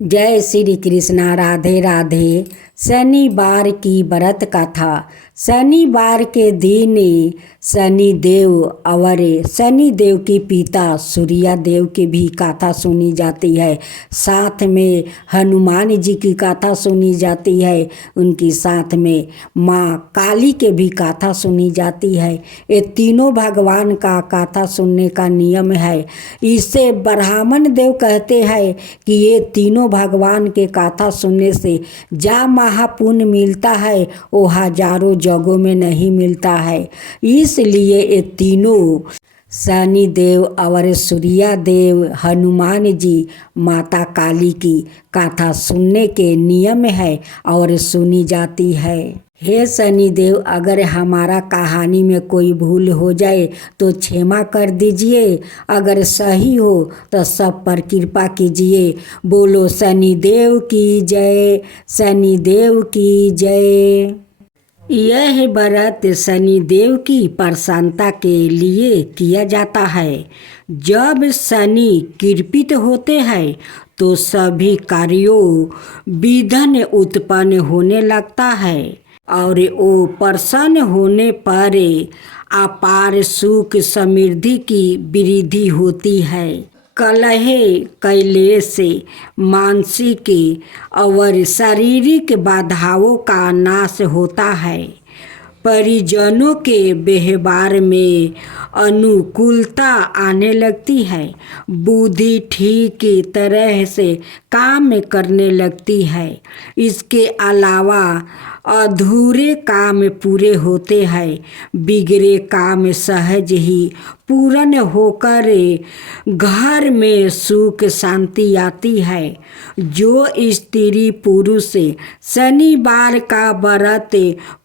जय श्री कृष्णा। राधे राधे। शनिवार की व्रत कथा। शनिवार के दिन शनि देव और शनि देव की पिता सूर्या देव की भी कथा सुनी जाती है। साथ में हनुमान जी की कथा सुनी जाती है। उनकी साथ में माँ काली के भी कथा सुनी जाती है। ये तीनों भगवान का कथा सुनने का नियम है। इसे ब्राह्मण देव कहते हैं कि ये तीनों भगवान के कथा सुनने से जा महापुण्य मिलता है वो हजारों जगहों में नहीं मिलता है। इसलिए ये तीनों शनि देव और सूर्या देव हनुमान जी माता काली की कथा सुनने के नियम है और सुनी जाती है। हे शनि देव, अगर हमारा कहानी में कोई भूल हो जाए तो क्षमा कर दीजिए, अगर सही हो तो सब पर कृपा कीजिए। बोलो शनि देव की जय, शनि देव की जय। यह व्रत शनि देव की प्रसन्नता के लिए किया जाता है। जब शनि कृपित होते हैं तो सभी कार्यों विघ्न उत्पन्न होने लगता है और वो प्रसन्न होने पर अपार सुख समृद्धि की वृद्धि होती है। कलह कैलेश मानसिक और शारीरिक बाधाओं का नाश होता है। परिजनों के व्यवहार में अनुकूलता आने लगती है। बुद्धि ठीक तरह से काम करने लगती है। इसके अलावा अधूरे काम पूरे होते हैं। बिगड़े काम सहज ही पूर्ण होकर घर में सुख शांति आती है। जो स्त्री पुरुष शनिवार का व्रत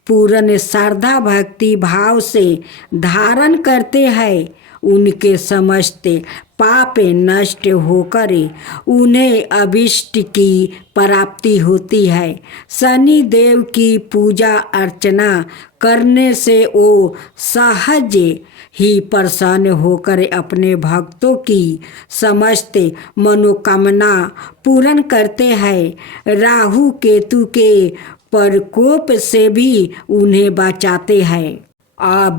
पूर्ण श्रद्धा भक्ति भाव से धारण करते हैं उनके समस्त पाप नष्ट होकर उन्हें अभिष्ट की प्राप्ति होती है। शनि देव की पूजा अर्चना करने से वो सहज ही प्रसन्न होकर अपने भक्तों की समस्त मनोकामना पूर्ण करते हैं। राहु केतु के प्रकोप से भी उन्हें बचाते हैं। अब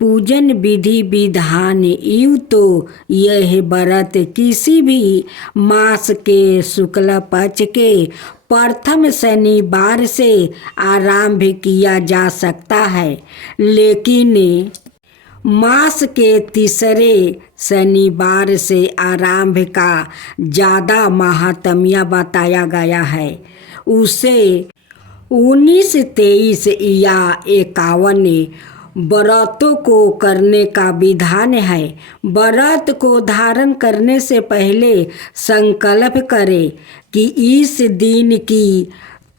पूजन विधि विधान यूँ तो यह व्रत किसी भी मास के शुक्ल पक्ष के प्रथम शनिवार से आरंभ किया जा सकता है, लेकिन मास के तीसरे शनिवार से आरंभ का ज़्यादा महात्म्य बताया गया है। उसे 19, 23 या 51 व्रतों को करने का विधान है। व्रत को धारण करने से पहले संकल्प करें कि इस दिन की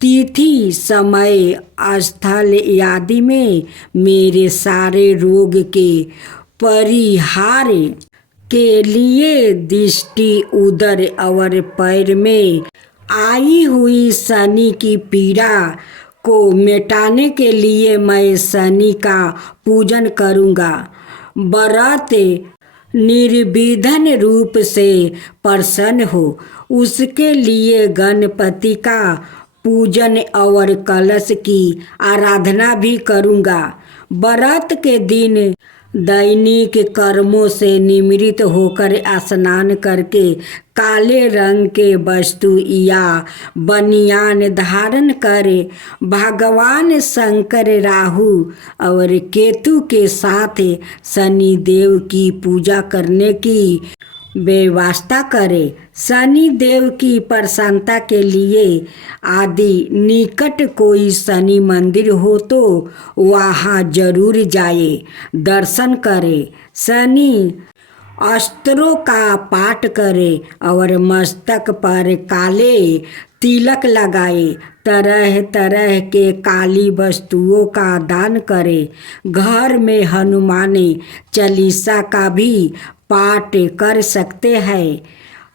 तिथि समय स्थल आदि में मेरे सारे रोग के परिहार के लिए दृष्टि उदर और पैर में आई हुई शनि की पीड़ा को मिटाने के लिए मैं शनि का पूजन करूँगा। व्रत निर्विघ्न रूप से प्रसन्न हो उसके लिए गणपति का पूजन और कलश की आराधना भी करूँगा। व्रत के दिन दैनिक कर्मों से निवृत्त होकर स्नान करके काले रंग के वस्तु या बनियान धारण करे भगवान शंकर राहु और केतु के साथ शनि देव की पूजा करने की व्यवस्था करे। शनि देव की प्रसन्नता के लिए आदि निकट कोई शनि मंदिर हो तो वहाँ जरूर जाए, दर्शन करे। शनि अस्त्रों का पाठ करे और मस्तक पर काले तिलक लगाए। तरह तरह के काली वस्तुओं का दान करे। घर में हनुमान चालीसा का भी पाठ कर सकते हैं।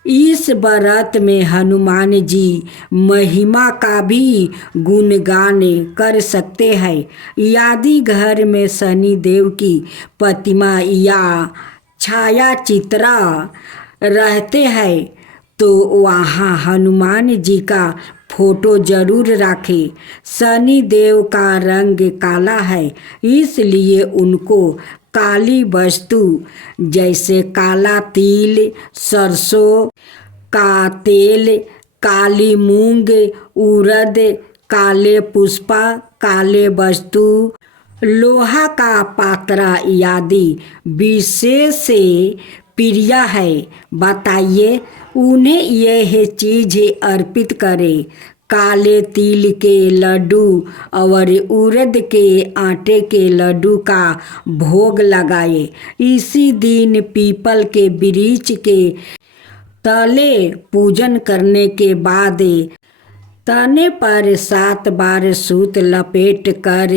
इस व्रत में हनुमान जी महिमा का भी गुणगान कर सकते हैं। यदि घर में शनि देव की प्रतिमा या छाया चित्र रहते हैं तो वहाँ हनुमान जी का फोटो जरूर रखे। शनि देव का रंग काला है, इसलिए उनको काली वस्तु जैसे काला तिल, सरसों का तेल, काली मूंग, उड़द, काले पुष्पा, काले वस्तु, लोहा का पात्रा आदि विशेष प्रिय है। बताइए उन्हें यह चीज़ अर्पित करें। काले तिल के लड्डू और उड़द के आटे के लड्डू का भोग लगाए। इसी दिन पीपल के वृक्ष के तले पूजन करने के बाद तने पर 7 बार सूत लपेट कर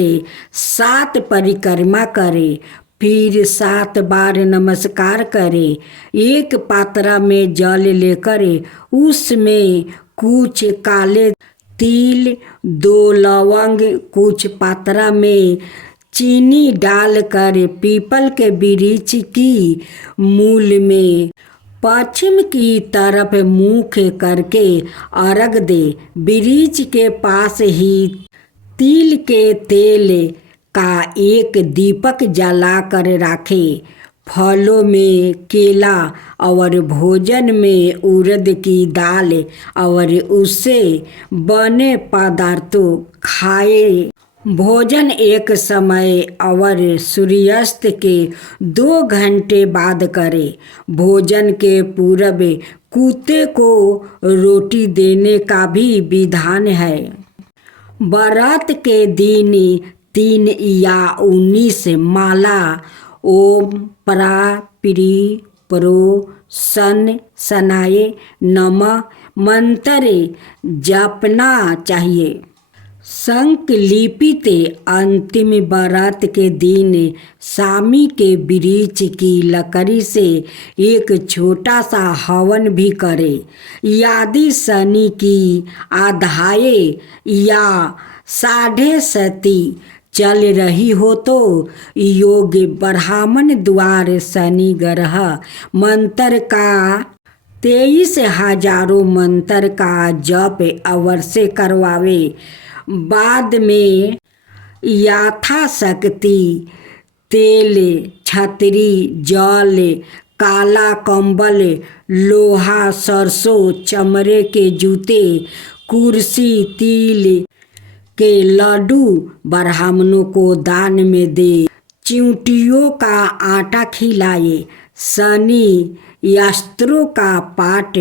7 परिक्रमा करे, फिर 7 बार नमस्कार करे। एक पात्रा में जल लेकर उसमें कुछ काले तिल, 2 लौंग, कुछ पात्रा में चीनी डालकर पीपल के वृक्ष की मूल में पश्चिम की तरफ मुख करके अर्घ दे। वृक्ष के पास ही तिल के तेल का एक दीपक जलाकर रखे। फलों में केला और भोजन में उड़द की दाल और उससे बने पदार्थों खाए। भोजन एक समय और सूर्यास्त के 2 घंटे बाद करे। भोजन के पूर्व कुत्ते को रोटी देने का भी विधान है। व्रत के दिन 3 या 19 माला ओम परा प्री प्रो सन सनाए नमः मंत्र जपना चाहिए। संकल्पित अंतिम व्रत के दिन सामी के वृक्ष की लकड़ी से एक छोटा सा हवन भी करे। यदि शनि की आधाए या 7.5 चल रही हो तो योग ब्राह्मण द्वार शनि ग्रह मंत्र का 23,000 मंत्र का जप अवश्य करवावे। बाद में यथाशक्ति तेल, छतरी, जल, काला कंबल, लोहा, सरसों, चमड़े के जूते, कुर्सी, तिल के लड्डू ब्राह्मणों को दान में दे। चींटियों का आटा खिलाए। शनि अस्त्रों का पाठ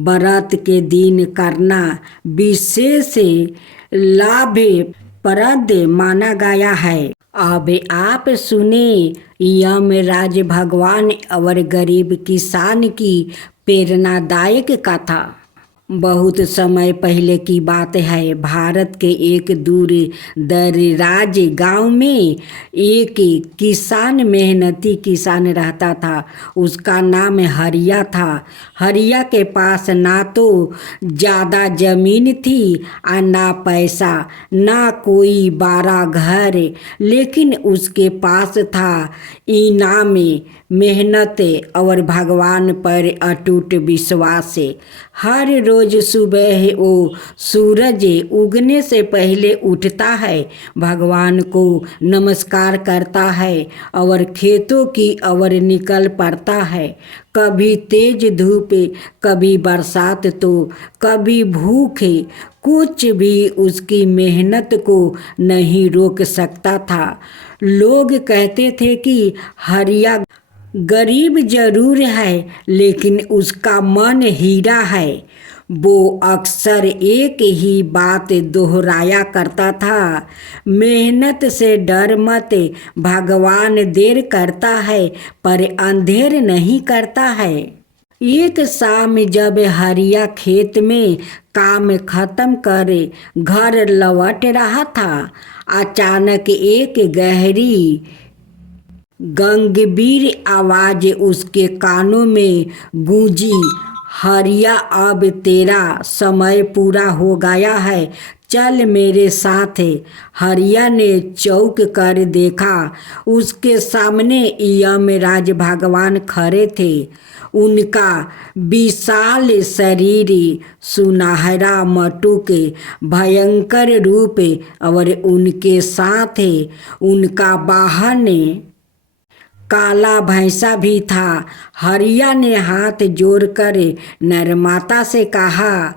व्रत के दिन करना विशेष लाभप्रद माना गया है। अब आप सुने यमराज भगवान और गरीब किसान की प्रेरणादायक कथा। बहुत समय पहले की बात है। भारत के एक दूर दराज गांव में एक किसान, मेहनती किसान रहता था। उसका नाम हरिया था। हरिया के पास ना तो ज़्यादा ज़मीन थी और ना पैसा, ना कोई बड़ा घर, लेकिन उसके पास था इनाम, मेहनत और भगवान पर अटूट विश्वास। हर रोज सुबह वो सूरज उगने से पहले उठता है, भगवान को नमस्कार करता है और खेतों की ओर निकल पड़ता है। कभी तेज धूप, कभी बरसात तो कभी भूख, कुछ भी उसकी मेहनत को नहीं रोक सकता था। लोग कहते थे कि हरिया गरीब जरूर है लेकिन उसका मन हीरा है। वो अक्सर एक ही बात दोहराया करता था, मेहनत से डर मत, भगवान देर करता है पर अंधेर नहीं करता है। एक शाम जब हरिया खेत में काम खत्म करे घर लौट रहा था, अचानक एक गहरी गंभीर आवाज उसके कानों में गूंजी, हरिया अब तेरा समय पूरा हो गया है, चल मेरे साथ। हरिया ने चौंक कर देखा, उसके सामने यमराज भगवान खड़े थे। उनका विशाल शरीर, सुनहरा मटुक, भयंकर रूप और उनके साथ उनका वाहन काला भैंसा भी था। हरिया ने हाथ जोड़कर नरमाता से कहा,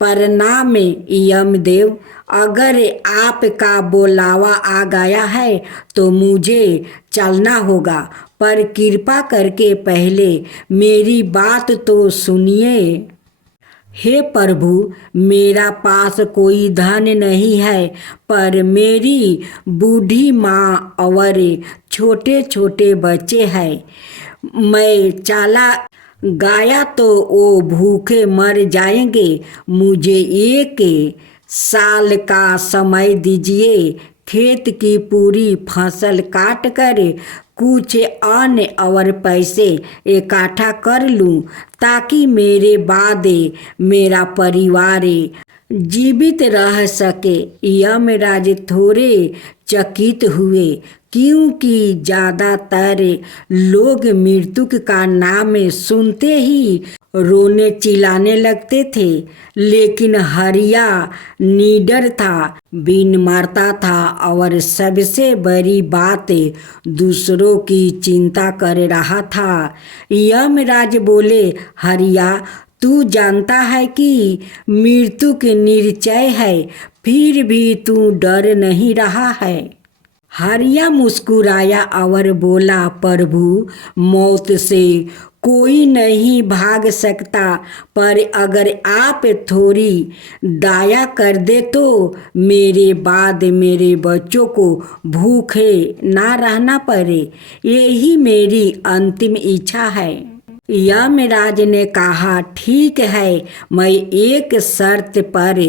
प्रणाम यमदेव, अगर आपका बुलावा आ गया है तो मुझे चलना होगा, पर कृपा करके पहले मेरी बात तो सुनिए। हे प्रभु, मेरा पास कोई धन नहीं है, पर मेरी बूढ़ी माँ और छोटे छोटे बच्चे हैं। मैं चला गया तो वो भूखे मर जाएंगे। मुझे 1 साल का समय दीजिए, खेत की पूरी फसल काट कर कुछ अन्न और पैसे इकट्ठा कर लूं, ताकि मेरे बाद मेरा परिवार जीवित रह सके। यमराज थोड़े चकित हुए, क्योंकि ज़्यादातर लोग मृत्यु का नाम सुनते ही रोने चिल्लाने लगते थे, लेकिन हरिया निडर था, बिन मरता था और सबसे बड़ी बात दूसरों की चिंता कर रहा था। यमराज बोले, हरिया, तू जानता है कि मृत्यु के निश्चय है, फिर भी तू डर नहीं रहा है। हरिया मुस्कुराया और बोला, प्रभु, मौत से कोई नहीं भाग सकता, पर अगर आप थोड़ी दया कर दे तो मेरे बाद मेरे बच्चों को भूखे ना रहना पड़े। यही मेरी अंतिम इच्छा है। यमराज ने कहा, ठीक है, मैं एक शर्त पर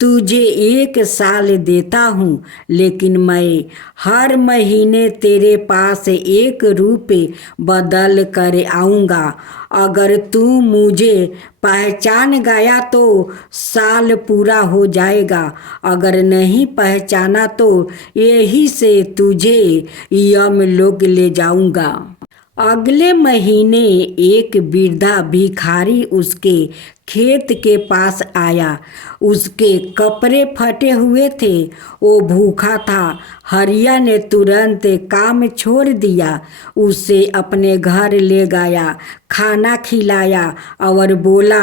तुझे 1 साल देता हूँ, लेकिन मैं हर महीने तेरे पास 1 रूप बदल कर आऊँगा। अगर तू मुझे पहचान गया तो साल पूरा हो जाएगा, अगर नहीं पहचाना तो यहीं से तुझे यमलोक ले जाऊँगा। अगले महीने एक वृद्धा भिखारी उसके खेत के पास आया। उसके कपड़े फटे हुए थे, वो भूखा था। हरिया ने तुरंत काम छोड़ दिया, उसे अपने घर ले गया, खाना खिलाया और बोला,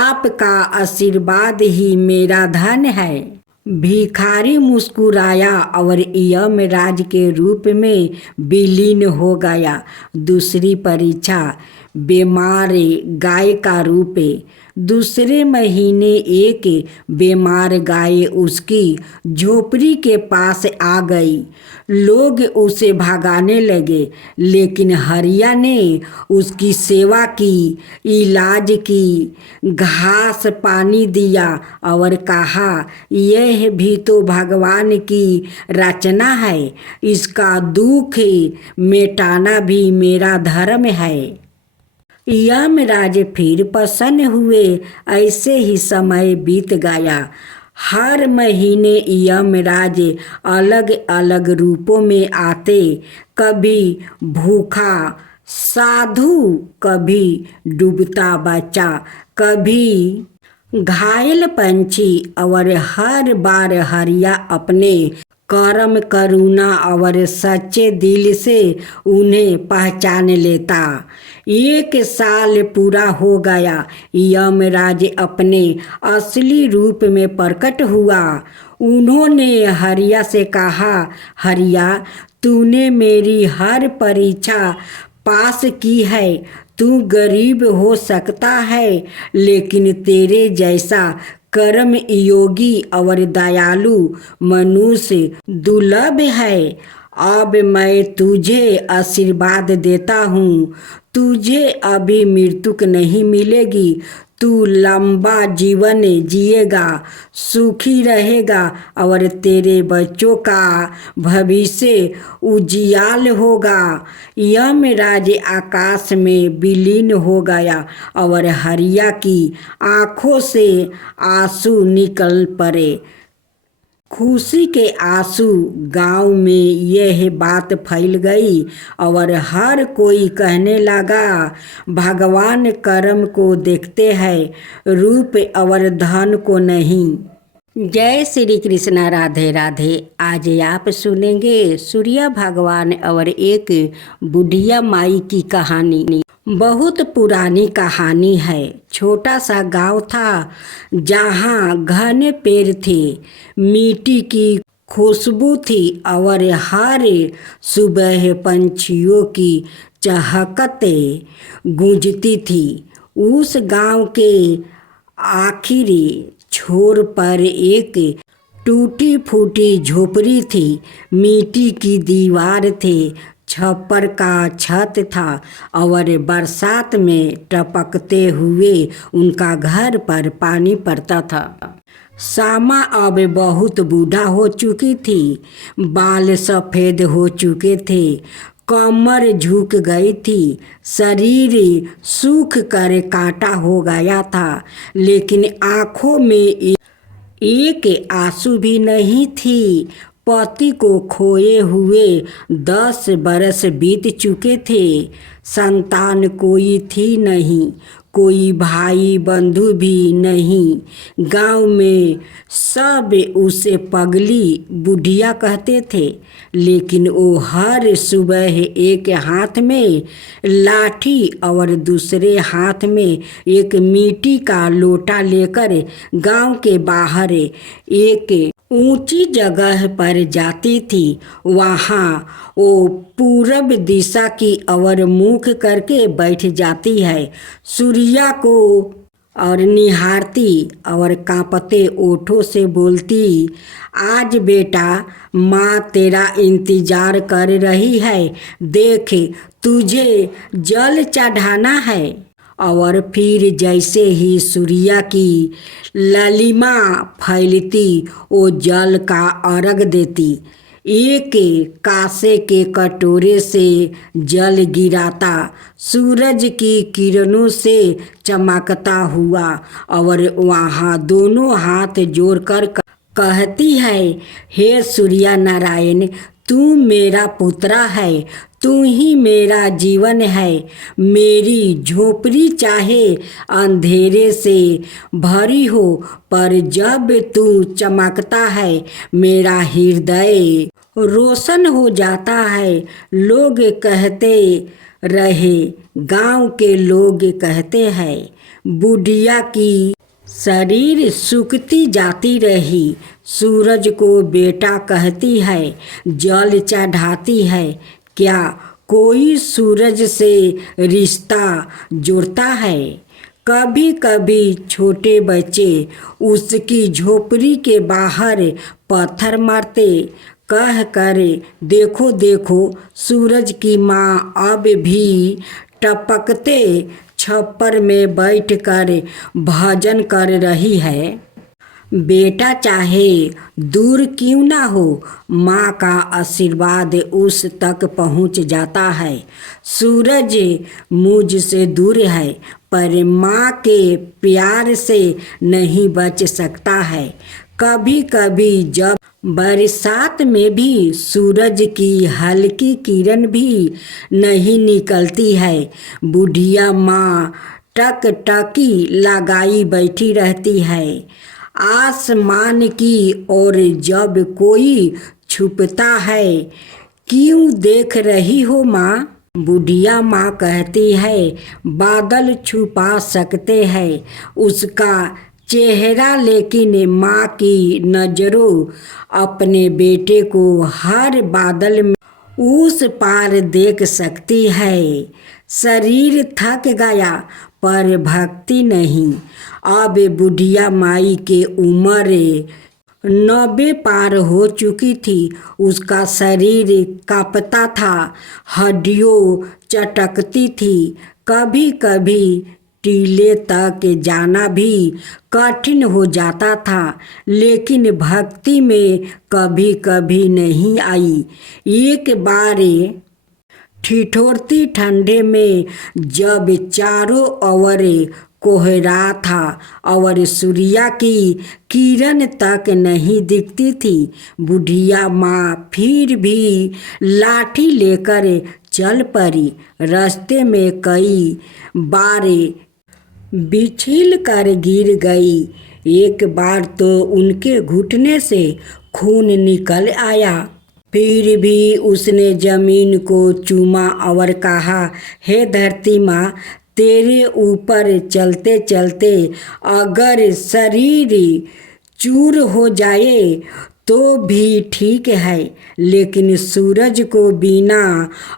आपका आशीर्वाद ही मेरा धन है। भिखारी मुस्कुराया और यमराज के रूप में विलीन हो गया। दूसरी परीक्षा, बीमार गाय का रूप। दूसरे महीने एक बीमार गाय उसकी झोपड़ी के पास आ गई। लोग उसे भगाने लगे, लेकिन हरिया ने उसकी सेवा की, इलाज की, घास पानी दिया और कहा, यह भी तो भगवान की रचना है, इसका दुख मिटाना भी मेरा धर्म है। यमराज फिर प्रसन्न हुए। ऐसे ही समय बीत गया। हर महीने यमराज अलग अलग रूपों में आते, कभी भूखा साधु, कभी डूबता बच्चा, कभी घायल पंछी, और हर बार हरिया अपने कर्म, करुणा और सच्चे दिल से उन्हें पहचान लेता। 1 साल पूरा हो गया। यमराज अपने असली रूप में प्रकट हुआ। उन्होंने हरिया से कहा, हरिया, तूने मेरी हर परीक्षा पास की है। तू गरीब हो सकता है, लेकिन तेरे जैसा कर्म योगी और दयालु मनुष्य दुर्लभ है। अब मैं तुझे आशीर्वाद देता हूँ, तुझे अभी मृत्यु नहीं मिलेगी। तू लंबा जीवन जिएगा, सुखी रहेगा और तेरे बच्चों का भविष्य उजियाल होगा। यमराज आकाश में विलीन हो गया और हरिया की आँखों से आंसू निकल पड़े। खुशी के आंसू गांव में यह बात फैल गई और हर कोई कहने लगा, भगवान कर्म को देखते हैं, रूप और धन को नहीं। जय श्री कृष्णा, राधे राधे। आज आप सुनेंगे सूर्य भगवान और एक बुढ़िया माई की कहानी। बहुत पुरानी कहानी है। छोटा सा गांव था जहां घने पेड़ थे, मिट्टी की खुशबू थी और हर सुबह पंछियों की चहकते गूंजती थी। उस गांव के आखिरी छोर पर एक टूटी फूटी झोपड़ी थी। मिट्टी की दीवार थी, छप्पर का छत था और बरसात में टपकते हुए उनका घर पर पानी पड़ता था। सामा अब बहुत बूढ़ा हो चुकी थी, बाल सफ़ेद हो चुके थे, कमर झुक गई थी, शरीर सूख कर काटा हो गया था, लेकिन आँखों में एक आंसू भी नहीं थी। पति को खोए हुए 10 बरस बीत चुके थे। संतान कोई थी नहीं, कोई भाई बंधु भी नहीं। गांव में सब उसे पगली बुढ़िया कहते थे, लेकिन वो हर सुबह एक हाथ में लाठी और दूसरे हाथ में एक मिट्टी का लोटा लेकर गांव के बाहर एक ऊंची जगह पर जाती थी। वहाँ वो पूरब दिशा की ओर मुख करके बैठ जाती है, सूर्य को और निहारती और कांपते ओठों से बोलती, आज बेटा माँ तेरा इंतजार कर रही है, देख तुझे जल चढ़ाना है। और फिर जैसे ही सूर्य की लालिमा फैलती, वो जल का अर्घ देती। एक कांसे के कटोरे से जल गिराता, सूरज की किरणों से चमकता हुआ और वहाँ दोनों हाथ जोड़कर कहती है, हे सूर्य नारायण, तू मेरा पुत्र है, तू ही मेरा जीवन है। मेरी झोपड़ी चाहे अंधेरे से भरी हो, पर जब तू चमकता है मेरा हृदय रोशन हो जाता है। लोग कहते रहे, गांव के लोग कहते हैं, बुढ़िया की शरीर सूखती जाती रही। सूरज को बेटा कहती है, जल चढ़ाती है, क्या कोई सूरज से रिश्ता जोड़ता है? कभी कभी छोटे बच्चे उसकी झोपड़ी के बाहर पत्थर मारते, कह कर, देखो देखो सूरज की माँ अब भी टपकते छप्पर में बैठकर भजन कर रही है। बेटा चाहे दूर क्यों ना हो, माँ का आशीर्वाद उस तक पहुँच जाता है। सूरज मुझसे दूर है, पर माँ के प्यार से नहीं बच सकता है। कभी कभी जब बरसात में भी सूरज की हल्की किरण भी नहीं निकलती है, बुढ़िया माँ टकटकी लगाई बैठी रहती है आसमान की ओर। जब कोई छुपता है, क्यों देख रही हो माँ? बुढ़िया माँ कहती है, बादल छुपा सकते हैं उसका चेहरा, लेकिन माँ की नज़रों अपने बेटे को हर बादल में उस पार देख सकती है। शरीर थक गया पर भक्ति नहीं। अब बुढ़िया माई के उम्र 90 पार हो चुकी थी। उसका शरीर कांपता था, हड्डियों चटकती थी। कभी कभी टीले तक जाना भी कठिन हो जाता था, लेकिन भक्ति में कभी कभी नहीं आई। एक बार ठिठुरती ठंडे में जब चारों ओर कोहरा था और सूर्या की किरण तक नहीं दिखती थी। बुढ़िया माँ फिर भी लाठी लेकर चल पड़ी। रास्ते में कई बार बिछिल कर गिर गई। एक बार तो उनके घुटने से खून निकल आया। फिर भी उसने जमीन को चूमा और कहा, हे धरती माँ, तेरे ऊपर चलते चलते अगर शरीर चूर हो जाए तो भी ठीक है, लेकिन सूरज को बिना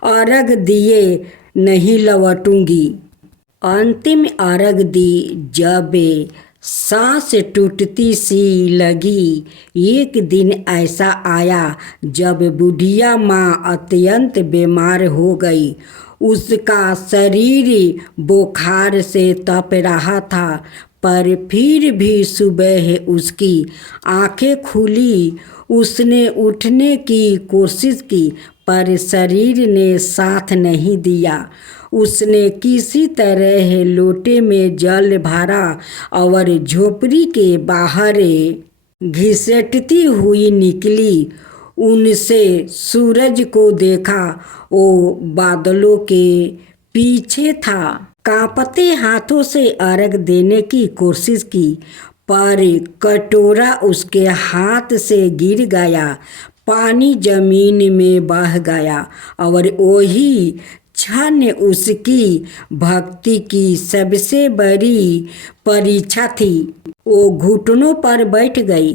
अर्घ दिए नहीं लौटूंगी। अंतिम अर्घ दी। जब सांस टूटती सी लगी। एक दिन ऐसा आया जब बुढ़िया माँ अत्यंत बीमार हो गई। उसका शरीर बुखार से तप रहा था, पर फिर भी सुबह उसकी आंखें खुली। उसने उठने की कोशिश की, पर शरीर ने साथ नहीं दिया। उसने किसी तरह लोटे में जल भरा और झोपड़ी के बाहर घिसटती हुई निकली। उनसे सूरज को देखा, वो बादलों के पीछे था। कांपते हाथों से अर्घ देने की कोशिश की, पर कटोरा उसके हाथ से गिर गया। पानी जमीन में बह गया और वही क्षण उसकी भक्ति की सबसे बड़ी परीक्षा थी। वो घुटनों पर बैठ गई,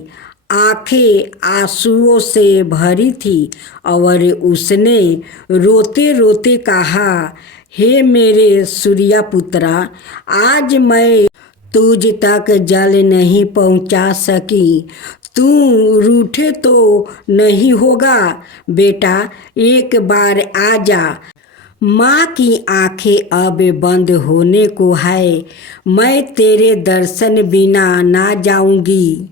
आंखें आंसुओं से भरी थी और उसने रोते रोते कहा, हे मेरे सूर्या पुत्रा, आज मैं तुझ तक जल नहीं पहुंचा सकी। तू रूठे तो नहीं होगा बेटा, एक बार आ जा। माँ की आंखें अब बंद होने को है, मैं तेरे दर्शन बिना ना जाऊंगी।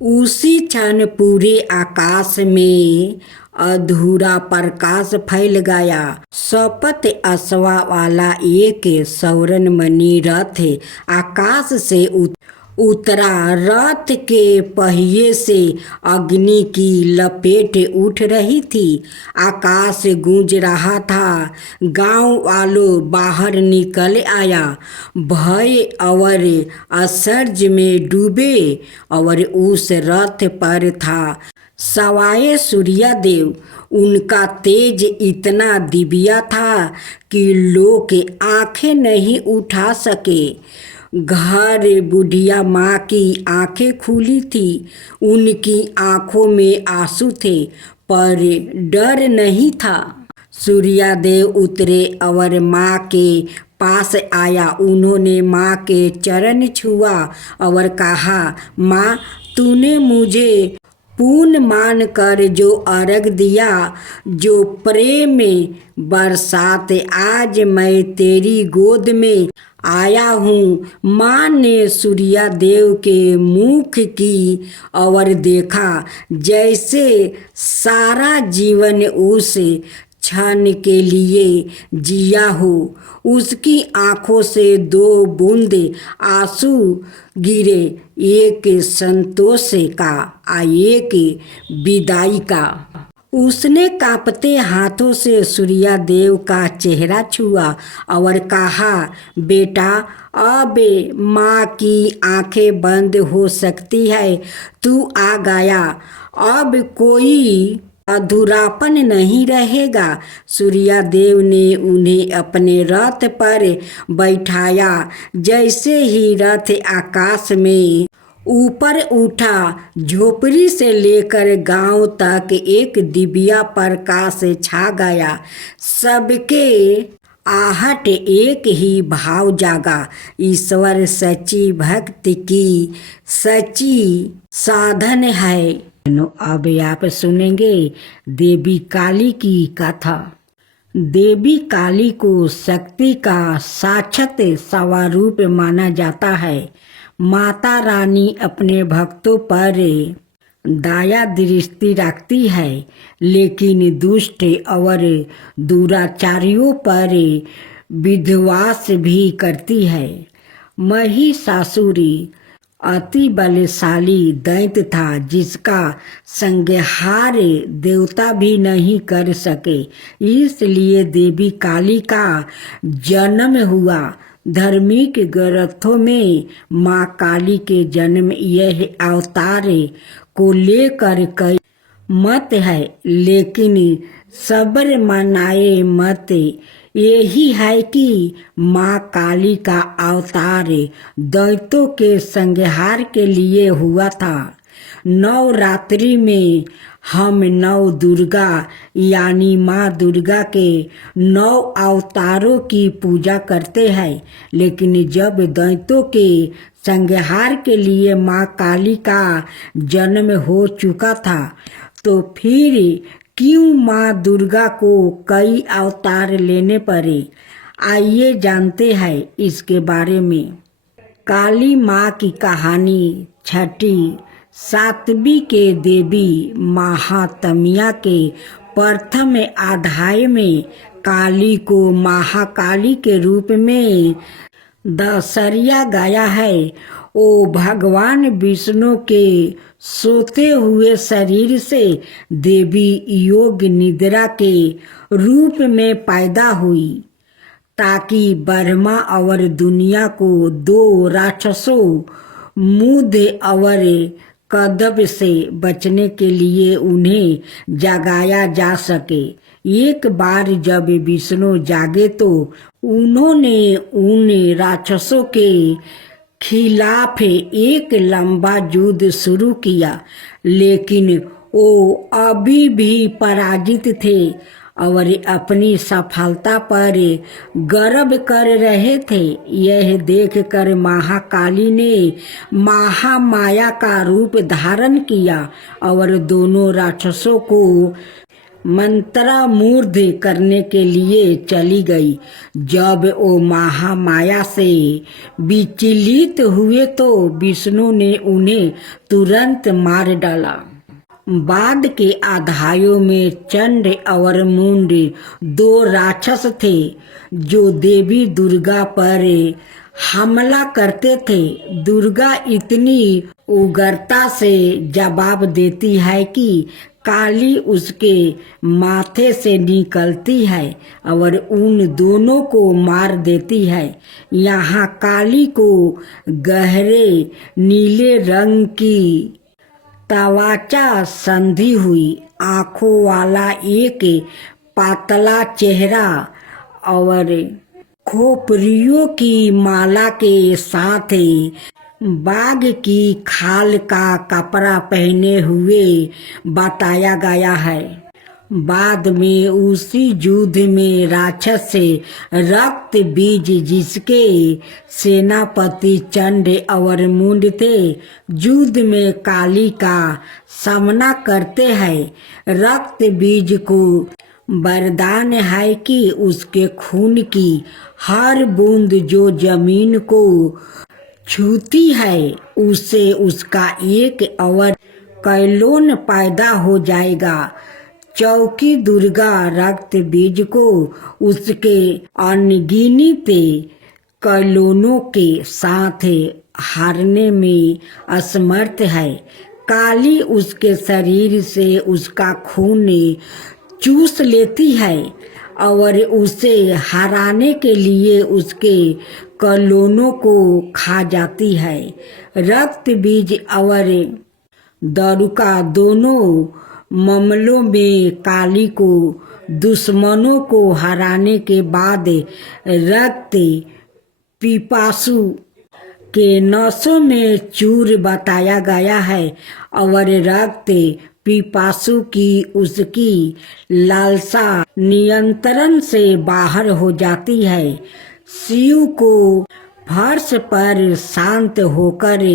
उसी क्षण पूरे आकाश में अधूरा प्रकाश फैल गया। सपत अश्वा वाला एक स्वर्णमणि रथ आकाश से उतरा। रथ के पहिए से अग्नि की लपेट उठ रही थी। आकाश गूंज रहा था। गांव वालों बाहर निकल आया, भय और आश्चर्य में डूबे। और उस रथ पर था सवाए सूर्यदेव। उनका तेज इतना दिव्य था कि लोग आंखें नहीं उठा सके। घर बुढ़िया माँ की आंखें खुली थी। उनकी आंखों में आंसू थे, पर डर नहीं था। सूर्यदेव उतरे और माँ के पास आया। उन्होंने माँ के चरण छुआ और कहा, माँ, तूने मुझे पूर्ण मान कर जो अर्घ दिया, जो प्रेम बरसात, आज मैं तेरी गोद में आया हूँ। माँ ने सूर्यदेव के मुख की ओर देखा, जैसे सारा जीवन उस क्षण के लिए जिया हो। उसकी आंखों से दो बूंद आंसू गिरे, एक संतोष का एक विदाई का। उसने कांपते हाथों से सूर्यदेव का चेहरा छुआ और कहा, बेटा, अब माँ की आंखें बंद हो सकती है। तू आ गया, अब कोई अधूरापन नहीं रहेगा। सूर्यदेव ने उन्हें अपने रथ पर बैठाया। जैसे ही रथ आकाश में ऊपर उठा, झोपड़ी से लेकर गांव तक एक दिव्य प्रकाश छा गया। सबके आहट एक ही भाव जागा, ईश्वर सच्ची भक्ति की सच्ची साधन है। अब आप सुनेंगे देवी काली की कथा। देवी काली को शक्ति का साक्षात स्वरूप माना जाता है। माता रानी अपने भक्तों पर दया दृष्टि रखती है, लेकिन दुष्ट और दुराचारियों पर विध्वंस भी करती है। महिषासुरी अति बलशाली दैत्य था, जिसका संहार देवता भी नहीं कर सके। इसलिए देवी काली का जन्म हुआ। धार्मिक ग्रंथों में माँ काली के जन्म यह अवतार को लेकर कई मत है, लेकिन सब्र मनाए मत यही है कि माँ काली का अवतार दैत्यों के संहार के लिए हुआ था। नवरात्रि में हम नव दुर्गा यानी माँ दुर्गा के 9 अवतारों की पूजा करते हैं, लेकिन जब दैत्यों के संहार के लिए माँ काली का जन्म हो चुका था, तो फिर क्यों माँ दुर्गा को कई अवतार लेने पड़े? आइए जानते हैं इसके बारे में। काली माँ की कहानी छठी सातवीं के देवी महात्म्य के प्रथम अध्याय में काली को महाकाली के रूप में दर्शाया गया है। वो भगवान विष्णु के सोते हुए शरीर से देवी योग निद्रा के रूप में पैदा हुई, ताकि ब्रह्मा और दुनिया को 2 राक्षसों मुद और कदब से बचने के लिए उन्हें जगाया जा सके। एक बार जब विष्णु जागे तो उन्होंने उन राक्षसों के खिलाफ एक लंबा युद्ध शुरू किया, लेकिन वो अभी भी पराजित थे और अपनी सफलता पर गर्व कर रहे थे। यह देखकर महाकाली ने महामाया का रूप धारण किया और दोनों राक्षसों को मंत्रमुग्ध करने के लिए चली गई। जब वो महामाया से विचलित हुए तो विष्णु ने उन्हें तुरंत मार डाला। बाद के अध्यायों में चंड और मुंड 2 राक्षस थे जो देवी दुर्गा पर हमला करते थे। दुर्गा इतनी उग्रता से जवाब देती है कि काली उसके माथे से निकलती है और उन दोनों को मार देती है। यहाँ काली को गहरे नीले रंग की त्वचा संधि हुई, आंखों वाला एक पातला चेहरा और खोपड़ियों की माला के साथ बाघ की खाल का कपड़ा पहने हुए बताया गया है। बाद में उसी युद्ध में राक्षस से रक्त बीज, जिसके सेनापति चंड और मुंड थे, युद्ध में काली का सामना करते हैं। रक्त बीज को वरदान है कि उसके खून की हर बूंद जो जमीन को छूती है, उससे उसका एक और कैलोन पैदा हो जाएगा। चौकी दुर्गा रक्त बीज को उसके अनगिनत कैलोनों के साथ हारने में असमर्थ है। काली उसके शरीर से उसका खून चूस लेती है और उसे हराने के लिए उसके कैलोनों को खा जाती है। रक्त बीज और दारुका दोनों मामलों में काली को दुश्मनों को हराने के बाद रक्त पिपासु के नसों में चूर बताया गया है और रक्त पिपासु की उसकी लालसा नियंत्रण से बाहर हो जाती है। शिव को फर्श पर शांत होकर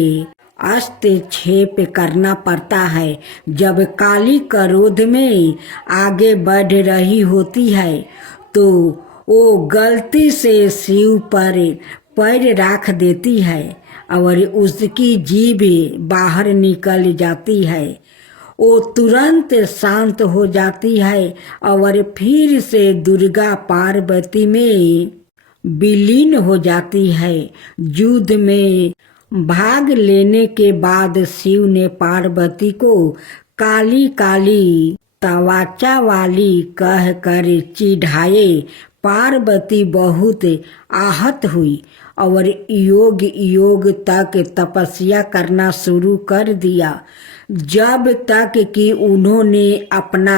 हस्तक्षेप करना पड़ता है। जब काली क्रोध में आगे बढ़ रही होती है तो वो गलती से शिव पर पैर रख देती है और उसकी जीभ बाहर निकल जाती है। वो तुरंत शांत हो जाती है और फिर से दुर्गा पार्वती में विलीन हो जाती है। युद्ध में भाग लेने के बाद शिव ने पार्वती को काली काली तवाचा वाली कह कर चिढ़ाए। पार्वती बहुत आहत हुई और योग योग तक तपस्या करना शुरू कर दिया, जब तक कि उन्होंने अपना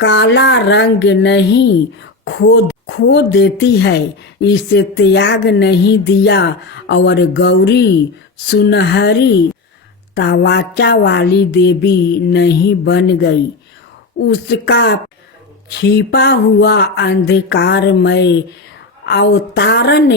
काला रंग नहीं खो देती है, इसे त्याग नहीं दिया और गौरी सुनहरी तवाचा वाली देवी नहीं बन गई। उसका छिपा हुआ अंधकारमय अवतारण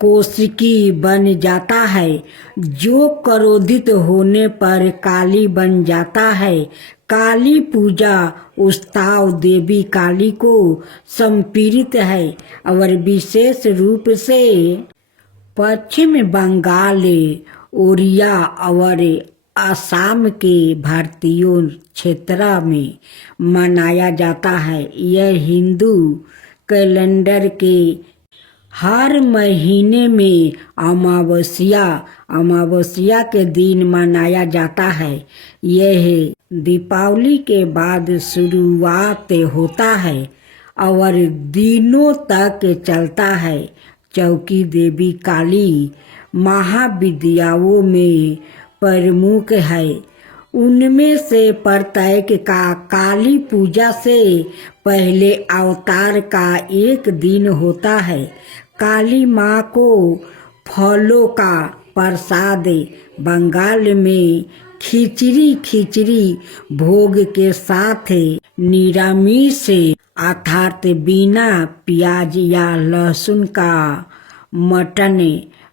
कोशिकी बन जाता है, जो क्रोधित होने पर काली बन जाता है। काली पूजा उस्ताव देवी काली को समर्पित है और विशेष रूप से पश्चिम बंगाल, ओडिया और असम के भारतीयों क्षेत्र में मनाया जाता है। यह हिंदू कैलेंडर के हर महीने में अमावस्या के दिन मनाया जाता है। यह दीपावली के बाद शुरुआत होता है और दिनों तक चलता है। चौकी देवी काली महाविद्याओं में प्रमुख है। उनमें से प्रत्येक का काली पूजा से पहले अवतार का एक दिन होता है। काली माँ को फलों का प्रसाद बंगाल में खिचड़ी भोग के साथ निरामिष अर्थात बिना प्याज या लहसुन का मटन,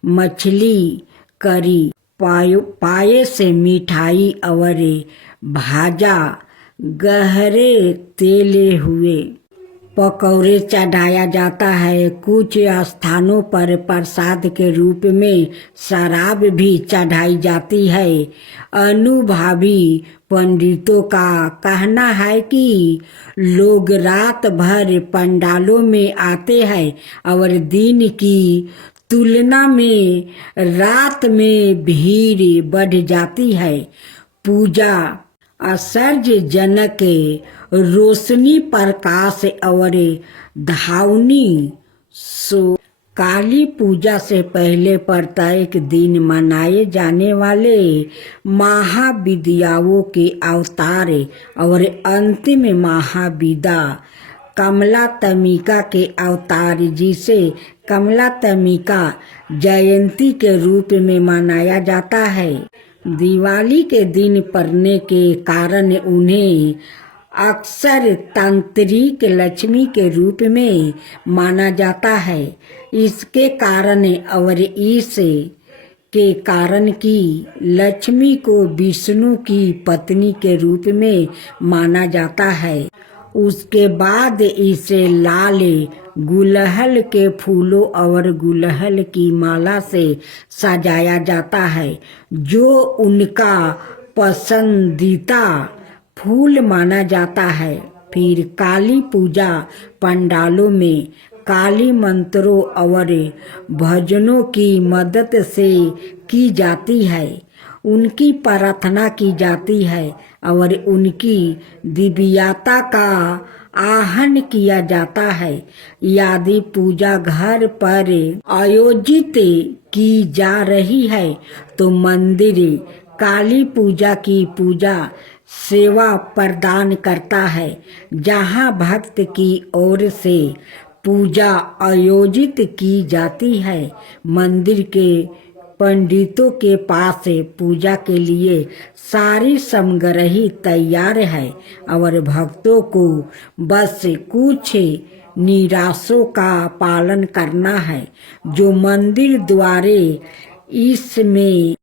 मछली, करी, पायस, मिठाई और भाजा गहरे तेले हुए पकौड़े चढ़ाया जाता है। कुछ स्थानों पर प्रसाद के रूप में शराब भी चढ़ाई जाती है। अनुभवी पंडितों का कहना है कि लोग रात भर पंडालों में आते हैं और दिन की तुलना में रात में भीड़ बढ़ जाती है। पूजा आश्चर्यजनक रोशनी, प्रकाश और धावनी काली पूजा से पहले प्रत्येक दिन मनाए जाने वाले महाविद्याओं के अवतार और अंतिम महाविद्या कमलात्मिका के अवतार, जिसे कमलात्मिका जयंती के रूप में मनाया जाता है, दिवाली के दिन पड़ने के कारण उन्हें अक्सर तांत्रिक लक्ष्मी के रूप में माना जाता है। इसके कारण और इस के कारण कि लक्ष्मी को विष्णु की पत्नी के रूप में माना जाता है। उसके बाद इसे लाल गुलहल के फूलों और गुलहल की माला से सजाया जाता है, जो उनका पसंदीदा फूल माना जाता है। फिर काली पूजा पंडालों में काली मंत्रों और भजनों की मदद से की जाती है। उनकी प्रार्थना की जाती है और उनकी दिव्यता का आहन किया जाता है। यदि पूजा घर पर आयोजित की जा रही है तो मंदिर काली पूजा की पूजा सेवा प्रदान करता है, जहां भक्त की ओर से पूजा आयोजित की जाती है। मंदिर के पंडितों के पास पूजा के लिए सारी सामग्री तैयार है और भक्तों को बस कुछ निर्देशों का पालन करना है, जो मंदिर द्वारा इसमें